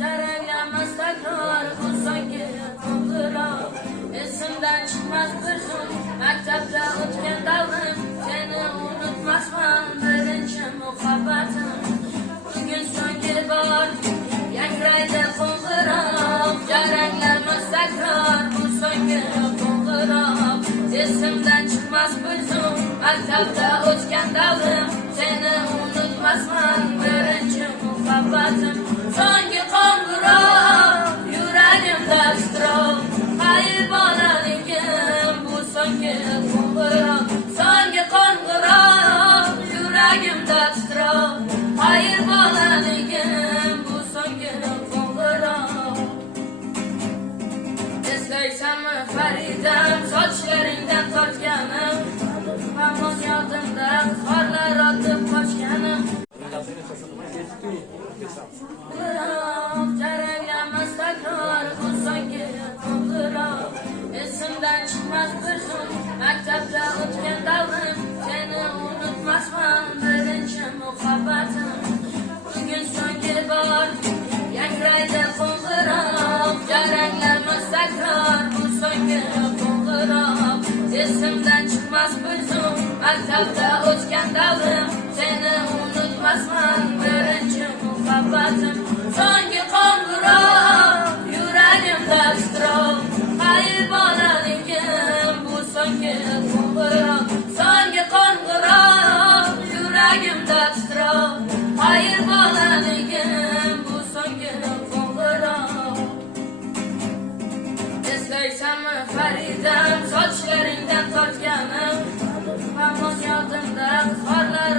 Jaranglamas takror bu so'nggi qo'ng'iroq. Esimdan chiqmas bir kun maktabda o'tgan davrim. Seni unutmasman birinchi muhabbatim. Bugun so'nggi bor yangraydi qo'ng'iroq. Jaranglamas takror bu so'nggi qo'ng'iroq. Esimdan chiqmas bir kun maktabda o'tgan davrim. Seni unutmasman birinchi muhabbatim. So'nggi qo'ng'iroq yuragimda titroq. Hayır bolaligim bu so'nggi qo'ng'iroq. So'nggi qo'ng'iroq yuragimda titroq. Hayır bolaligim bu so'nggi qo'ng'iroq. Eslaysanmi Faridam sochlaringdan tortganim. Hamon yodimda qorlar otib qochganim. Jaranglamas takror bu so'nggi qo'ng'iroq. Esimdan chiqmas bir kun maktabda o'tgan davrim. Seni unutmasman birinchi muhabbatim. Bugun so'nggi bor yangraydi qo'ng'iroq. Jaranglamas takror bu so'nggi qo'ng'iroq. Esimdan chiqmas bir kun maktabda o'tgan davrim. Seni unutmasman birinchi muhabbatim. So'nggi qo'ng'iroq yuragimda titroq. Hayır bolaligim bu so'nggi qo'ng'iroq. So'nggi qo'ng'iroq yuragimda titroq. Hayır bolaligim bu so'nggi qo'ng'iroq. Eslaysanmi Faridam sochlaringdan tortganim. Hamon yodimda qorlar